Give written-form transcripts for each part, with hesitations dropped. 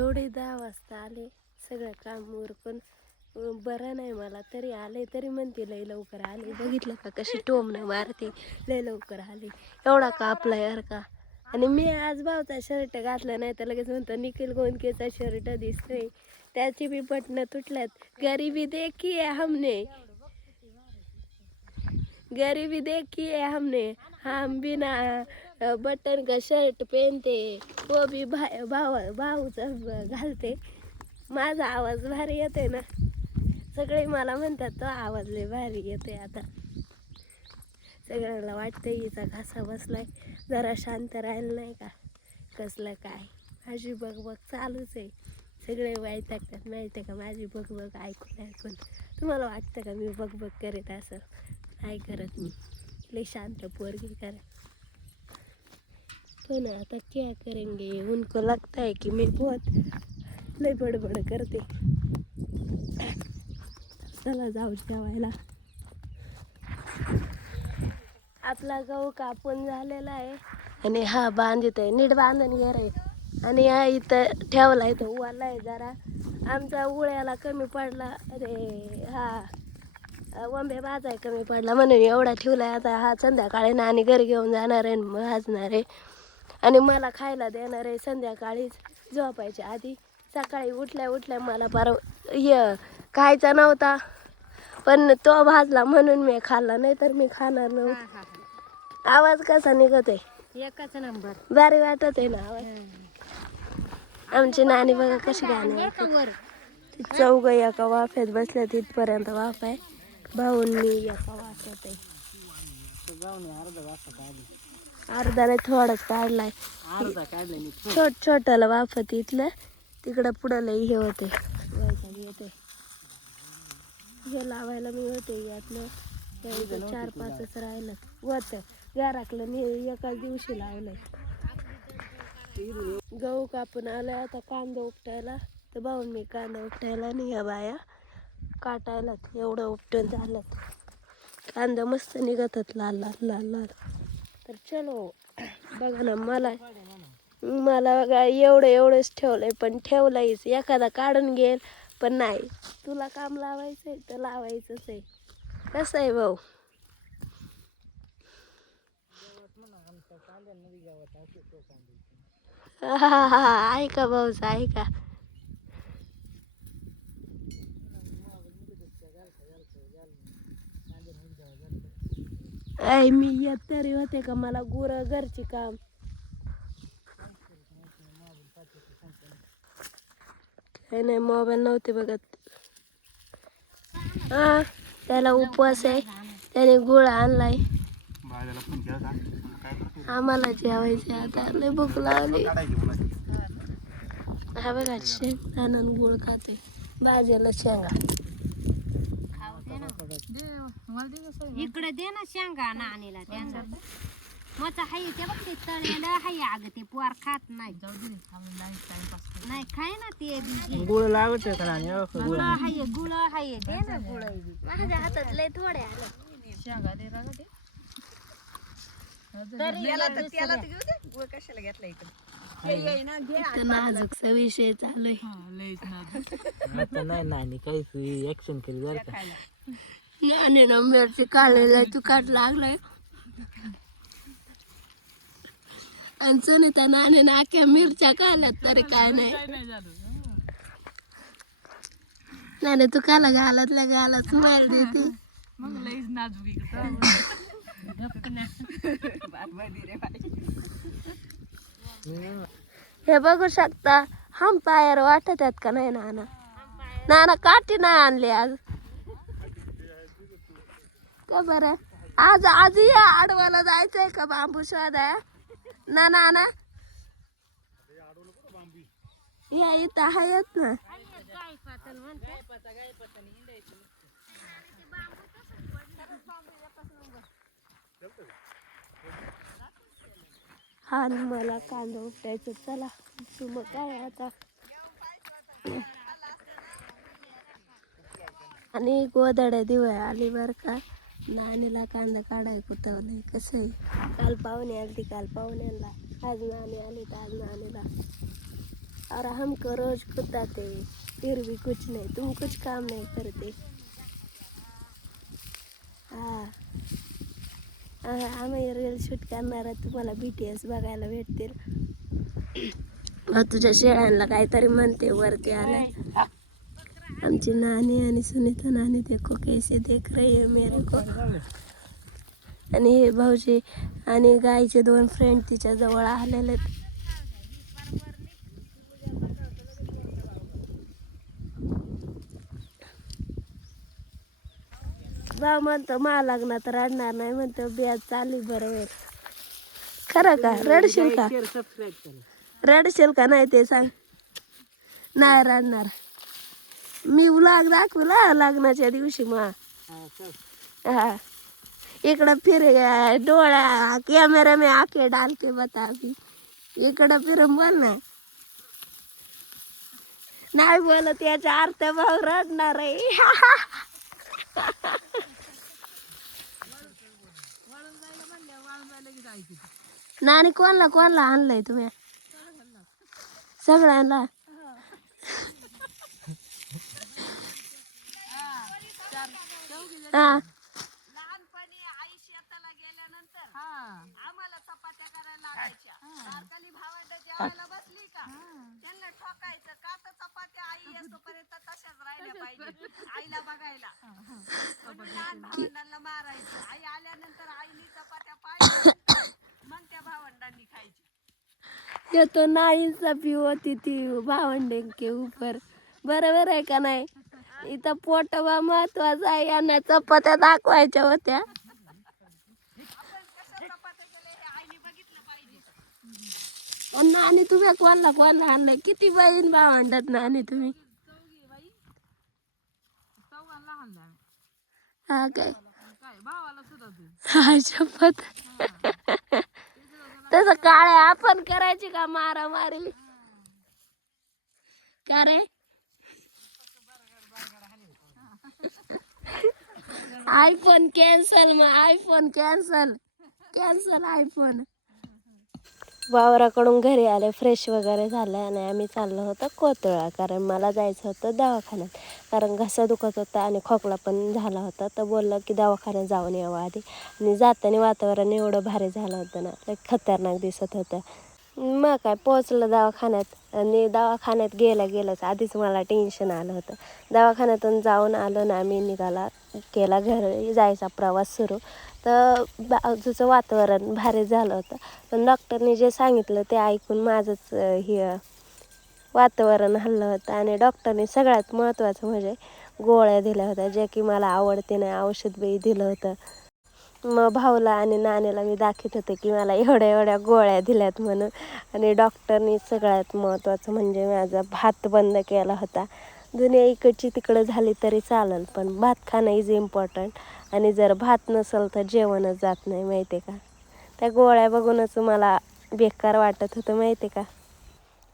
एवढे 10 वाजता आले, सगळं काम उरकून. बरं नाही मला तरी आले, तरी म्हणते लय लवकर आले. बघितलं का कशी टोमणं मारते, लय लवकर आले. एवढा कापला यार का. आणि मी आज भावचा शर्ट घातला नाही तर लगेच म्हणतो निखिल गोंदकेचा शर्ट दिसतोय, त्याची बी बटणं तुटल्यात. गरीबी देखी है हमने, गरीबी देखी है हमने, हम बिना बटन का शर्ट पहनते, वो भी भाऊचा घालते. माझा आवाज भारी येतोय ना, सगळे मला म्हणतात तो आवाज लय भारी येतोय. आता सगळ्यांना वाटतंय हिचा घासा बसलाय, जरा शांत राहिलं नाही का. कसलं काय माझी बघबघ चालूच आहे. सगळे वैतागतात माहिती का माझी बघबघ ऐकून ऐकून. तुम्हाला वाटतं का मी बघबघ करत असं? नाही करत मी, लय शांत पोरगी करा. पण आता क्या करेंगे, उनको लगता है कि मैं बहुत लय बडबड करते. चला जाऊ जेवायला. आपला गहू कापून झालेला आहे आणि हा बांधित आहे, नीट बांधून घे रे. आणि हा इथं ठेवला, इथं उवाला आहे जरा. आमचा उळ्याला कमी पडला, अरे हा वंबे भाजाय कमी पडला म्हणून एवढा ठेवलाय. आता हा संध्याकाळी नानी घरी घेऊन जाणार आहे, भाजणार आहे आणि मला खायला देणार आहे संध्याकाळीच झोपायच्या आधी. सकाळी उठल्या उठल्या मला फार खायचा नव्हता, पण तो भाजला म्हणून मी खाल्ला, नाही तर मी खाणार नव्हतं. आवाज कसा निघत आहे, एकच नंबर भारी वाटत आहे ना आवाज. आमची नानी बघा कशी गाणी चौघ एका वाफ्यात बसल्या, तिथपर्यंत वाफ आहे. भाऊंनी एका वाफ्यात आहे, अर्धा नाही थोडाच काढलाय. छोट छोट्याला वाफत इथलं, तिकडं पुढं लई हे होते, येते हे लावायला मी होते यातलं. 4-5च राहिलं होत घराकलं, मी एकाच दिवशी लावलंय. गहू कापून आलाय, आता कांदा उपटायला. तर भाऊन मी कांदा उपटायला आणि या बाया काटायला. एवढं उपटून झालं, कांदा मस्त निघतात लाल लाल लाल लाल. तर चलो बघा ना, मला बघा एवढंच ठेवलंय, पण ठेवलंयच. एखादा काढून घेईल, पण नाही, तुला काम लावायचंय तर लावायचंच आहे. कसं आहे भाऊ? ऐका भाऊच ऐका. मी येत तरी होते का मला गुरं घरची काम. काही नाही, मोबाईल नव्हते बघत. हा त्याला उपवास आहे, त्याने गुळ आणलाय. आम्हाला जेवायचे आता, लय भूक लागली. हा बघा शेंगदाणा गुळ खाते, भाज्याला शेंगा. इकडे दे ना शेंगा नानीला, त्यांना मग हाय ते बघ, ते तळलेलं हाय. अगं ते पोर खात नाही, नाही खाय ना ते गुळ लागत का? गुळ हाय, गुळ हाय, दे ना गुळ. माझ्या हातात लय थोडे आले शेंगा दे ना ते. कशाला घेतला इकडे? नाजूक विषय चालू नाही नाही काही ऍक्शन केली बरं का. नाने ना मिरची काढलेला तू काट लागलाय, आणि त्या नाने नाक्या मिरच्या काढल्यात तरी काय नाही. नाने तू काला घालतल्या घालत स्माईल देते. हे बघू शकता, हम पायर वाटत आहेत का नाही नाना? नाना काठी नाही आणली आज का बरं? आज या आडवाला जायचंय का बांबू शोधाय? ना नाना या इथं आहेत ना. हा मला कांदा उपटायचं. चला तू मग काय आता. आणि गोदड्या दिवया आली बर का. नानीला कांदा काढाय कुठवलंय. कसं आहे, काल पाहुणे आली, काल पाहुण्याला आज नाणी आली तर आज नानीला. और हमको रोज कुदाते फिर भी कुछ नहीं, तुम कुछ काम नहीं करते. आम्ही रील शूट करणार, तुम्हाला BTS बघायला भेटतील. मग तुझ्या शेळ्यांना काहीतरी म्हणते वरती आलं. आमची नानी आणि सुनीता नानी देखो कैसे देख रही है मेरे को. आणि हे भाऊजी आणि गाईचे 2 फ्रेंड तिच्या जवळ आलेले. भाऊ म्हणतो मा लग्नात रडणार नाही, म्हणतो बियाज चालली बरोबर. खरं का? रडशील का? सबस्क्राईब करा. रडशील का नाही ते सांग. नाही रडणार. मी व्लॉग दाखवला लग्नाच्या दिवशी मा. हाँ, इकडं फिर डोळा कॅमेरा में आके डाल के बता अभी. इकडं फिरून बोल ना. नाही बोलत याचा अर्थ भाऊ रडणार आहे. नानी कोणला कोणला आणलंय तुम्ही? सगळ्यांना. हा, लहानपणी आई शेताला गेल्यानंतर आम्हाला चपात्या करायला लागायच्या. तारकाली भावंड जेवायला बसली का त्यांना ठोकायचं का, तर चपात्या आई येतोपर्यंत तशाच राहिल्या पाहिजे आईला बघायला. म्हणून लहान भावंडांना मारायचं. आई आल्यानंतर आईनी चपात्या पाहिजे मग त्या भावंडांनी खायची. ये तो नाईचा व्यू होती ती भावंडे के ऊपर. बरोबर आहे का नाही? इथं पोटवा महत्वाचा आहे, यांना चपात्या दाखवायच्या होत्या. आणि तुम्ही कोणला कोणला आणलंय? किती बहीण भावंडात नानी तुम्ही? हा काय? हा शपथ. तसं काळे आपण करायची का मारामारी? का रे? आयफोन कॅन्सल, मग आयफोन कॅन्सल कॅन्सल आयफोन. वावराकडून घरी आले, फ्रेश वगैरे झालं आणि आम्ही चाललो होतो कोतळा, कारण मला जायचं होतं दवाखान्यात. कारण घसा दुखत होता आणि खोकला पण झाला होता. तर बोललं की दवाखान्यात जाऊन यावं आधी. आणि जाताना वातावरण एवढं भारी झालं होतं ना, खतरनाक दिसत होतं. मग काय पोचलं दवाखान्यात. आणि दवाखान्यात गेलंच आधीच मला टेन्शन आलं होतं. दवाखान्यातून जाऊन आलो ना, आम्ही निघाला केला घरी जायचा प्रवास सुरू. तर बाजूचं वातावरण भारी झालं होतं. पण डॉक्टरने जे सांगितलं ते ऐकून माझंच हे वातावरण हल्लं होतं. आणि डॉक्टरने सगळ्यात महत्त्वाचं म्हणजे गोळ्या दिल्या होत्या, जे की मला आवडते नाही. औषध बी दिलं होतं. मग भाऊला आणि नानीला मी दाखवत होते की मला एवढ्या गोळ्या दिल्यात म्हणून. आणि डॉक्टरनी सगळ्यात महत्त्वाचं म्हणजे माझा भात बंद केला होता. दुनिया इकडची तिकडं झाली तरी चालेल, पण भात खाणं इज इम्पॉर्टंट. आणि जर भात नसेल तर जेवणच जात नाही, माहिती आहे का? त्या गोळ्या बघूनच मला बेकार वाटत होतं, माहिती आहे का?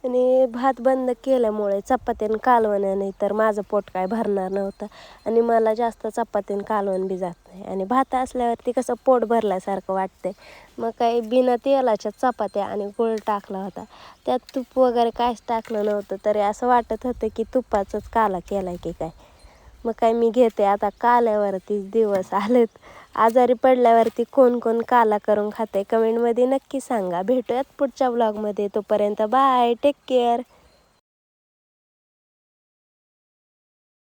आणि भात बंद केल्यामुळे चपातीन कालवण नाही तर माझं पोट काय भरणार नव्हतं. आणि मला जास्त चपातीन कालवण बी जात नाही. आणि भात असल्यावरती कसं पोट भरल्यासारखं वाटते. मग काही बिना तेलाच्या चपात्या आणि गूळ टाकला होता. त्यात तूप वगैरे काहीच टाकलं नव्हतं, तरी असं वाटत होतं की तुपाचंच काला केला की काय. मग काय मी घेते आता काल्यावरतीच दिवस आलेत. आजारी पडल्यावरती कोण कोण काला करून खाते कमेंटमध्ये नक्की सांगा. भेटूयात पुढच्या व्लॉगमध्ये. तोपर्यंत बाय, टेक केअर.